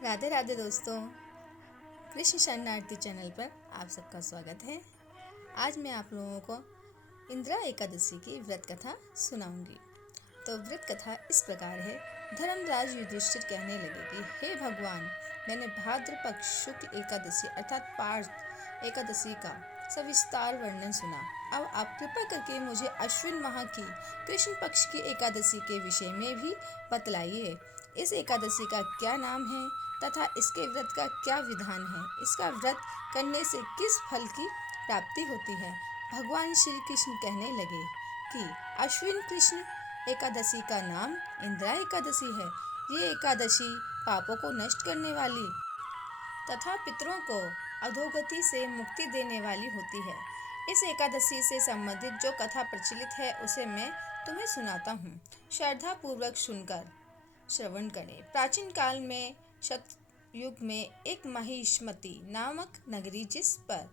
राधे राधे दोस्तों, कृष्ण शरणार्थी चैनल पर आप सबका स्वागत है। आज मैं आप लोगों को इंदिरा एकादशी की व्रत कथा सुनाऊंगी। तो व्रत कथा इस प्रकार है। धर्मराज युधिष्ठिर कहने लगे कि हे भगवान, मैंने भाद्र पक्ष शुक्ल एकादशी अर्थात पार्थ एकादशी का सविस्तार वर्णन सुना। अब आप कृपा करके मुझे अश्विन माह की कृष्ण पक्ष की एकादशी के विषय में भी बतलाइए। इस एकादशी का क्या नाम है तथा इसके व्रत का क्या विधान है? इसका व्रत करने से किस फल की प्राप्ति होती है? भगवान श्री कृष्ण कहने लगे कि अश्विन कृष्ण एकादशी का नाम इंदिरा एकादशी है। ये एकादशी पापों को नष्ट करने वाली तथा पितरों को अधोगति से मुक्ति देने वाली होती है। इस एकादशी से संबंधित जो कथा प्रचलित है उसे मैं तुम्हें सुनाता हूँ। श्रद्धा पूर्वक सुनकर श्रवण करें। प्राचीन काल में शतयुग में एक महिष्मती नामक नगरी, जिस पर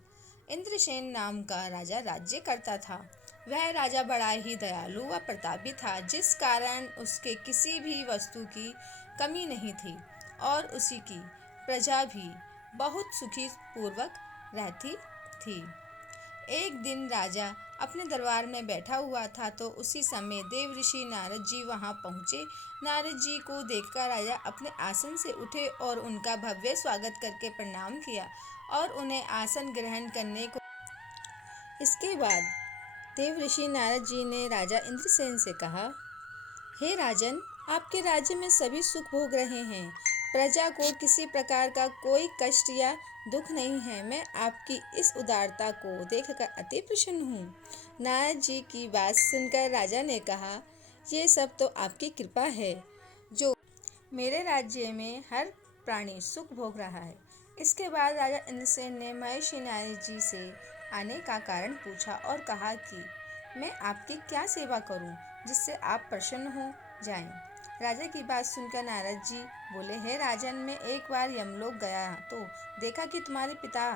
इंद्रसेन नाम का राजा राज्य करता था। वह राजा बड़ा ही दयालु व प्रतापी था, जिस कारण उसके किसी भी वस्तु की कमी नहीं थी और उसी की प्रजा भी बहुत सुखी पूर्वक रहती थी। एक दिन राजा अपने दरबार में बैठा हुआ था तो उसी समय देव ऋषि नारद जी वहां पहुंचे। नारद जी को देखकर राजा अपने आसन से उठे और उनका भव्य स्वागत करके प्रणाम किया और उन्हें आसन ग्रहण करने को। इसके बाद देव ऋषि नारद जी ने राजा इंद्रसेन से कहा, हे राजन, आपके राज्य में सभी सुख भोग रहे हैं। प्रजा को किसी प्रकार का कोई कष्ट या दुख नहीं है। मैं आपकी इस उदारता को देखकर अति प्रसन्न हूँ। नारद जी की बात सुनकर राजा ने कहा, ये सब तो आपकी कृपा है जो मेरे राज्य में हर प्राणी सुख भोग रहा है। इसके बाद राजा इंद्रसेन ने महर्षि नारद जी से आने का कारण पूछा और कहा कि मैं आपकी क्या सेवा करूं जिससे आप प्रसन्न हो जाएं। राजा की बात सुनकर नारद जी बोले, हे राजन, मैं एक बार यमलोक गया तो देखा कि तुम्हारे पिता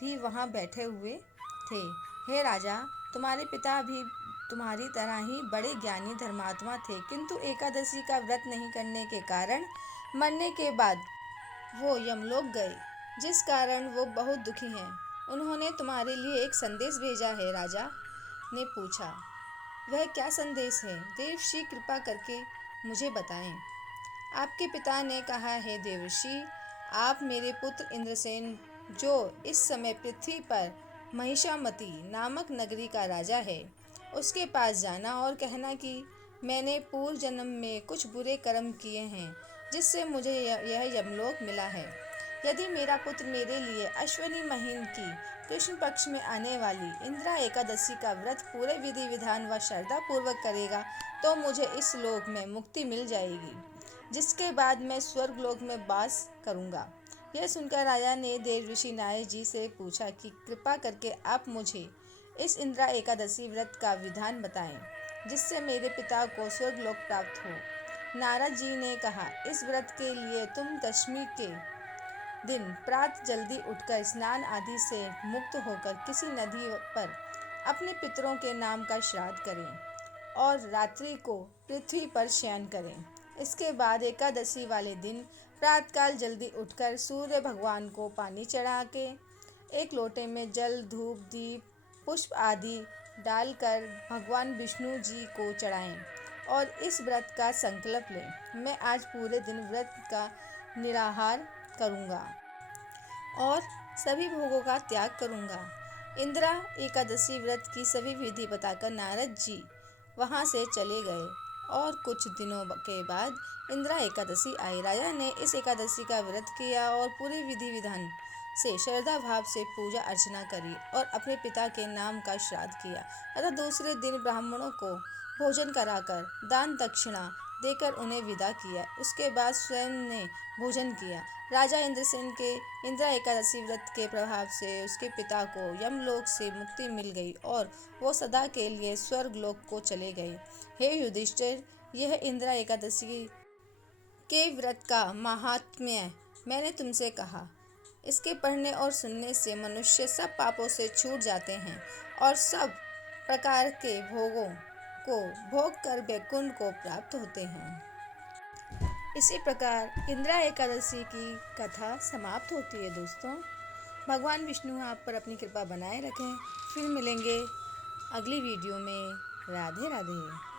भी वहां बैठे हुए थे। हे राजा, तुम्हारे पिता भी तुम्हारी तरह ही बड़े ज्ञानी धर्मात्मा थे, किंतु एकादशी का व्रत नहीं करने के कारण मरने के बाद वो यमलोक गए, जिस कारण वो बहुत दुखी हैं। उन्होंने तुम्हारे लिए एक संदेश भेजा है। राजा ने पूछा, वह क्या संदेश है? देवर्षि, कृपा करके मुझे बताएं। आपके पिता ने कहा है देवर्षि, आप मेरे पुत्र इंद्रसेन, जो इस समय पृथ्वी पर महिषामती नामक नगरी का राजा है, उसके पास जाना और कहना कि मैंने पूर्व जन्म में कुछ बुरे कर्म किए हैं जिससे मुझे यह यमलोक मिला है। यदि मेरा पुत्र मेरे लिए अश्विनी महीने की कृष्ण पक्ष में आने वाली इंदिरा एकादशी का व्रत पूरे विधि विधान व श्रद्धा पूर्वक करेगा तो मुझे इस लोक में मुक्ति मिल जाएगी, जिसके बाद मैं स्वर्ग लोक में वास करूंगा। यह सुनकर राजा ने देव ऋषि नारद जी से पूछा कि कृपा करके आप मुझे इस इंदिरा एकादशी व्रत का विधान बताएं, जिससे मेरे पिता को स्वर्ग लोक प्राप्त हो। नारद जी ने कहा, इस व्रत के लिए तुम दशमी के दिन प्रातः जल्दी उठकर स्नान आदि से मुक्त होकर किसी नदी पर अपने पितरों के नाम का श्राद्ध करें और रात्रि को पृथ्वी पर शयन करें। इसके बाद एकादशी वाले दिन प्रातःकाल जल्दी उठकर सूर्य भगवान को पानी चढ़ा के एक लोटे में जल, धूप, दीप, पुष्प आदि डालकर भगवान विष्णु जी को चढ़ाएं और इस व्रत का संकल्प लें। मैं आज पूरे दिन व्रत का निराहार करूंगा और सभी भोगों का त्याग करूंगा। इंदिरा एकादशी व्रत की सभी विधि बताकर नारद जी वहां से चले गए और कुछ दिनों के बाद इंदिरा एकादशी आई। राजा ने इस एकादशी का व्रत किया और पूरे विधि विधान से श्रद्धा भाव से पूजा अर्चना करी और अपने पिता के नाम का श्राद्ध किया तथा दूसरे दिन ब्राह्मणों को भोजन कराकर दान दक्षिणा देकर उन्हें विदा किया। उसके बाद स्वयं ने भोजन किया। राजा इंद्रसेन के इंदिरा एकादशी व्रत के प्रभाव से उसके पिता को यमलोक से मुक्ति मिल गई और वो सदा के लिए स्वर्ग लोक को चले गए। हे युधिष्ठिर, यह इंदिरा एकादशी के व्रत का महात्म्य मैंने तुमसे कहा। इसके पढ़ने और सुनने से मनुष्य सब पापों से छूट जाते हैं और सब प्रकार के भोगों को भोग कर वैकुंठ को प्राप्त होते हैं। इसी प्रकार इंदिरा एकादशी की कथा समाप्त होती है दोस्तों। भगवान विष्णु आप पर अपनी कृपा बनाए रखें। फिर मिलेंगे अगली वीडियो में। राधे राधे।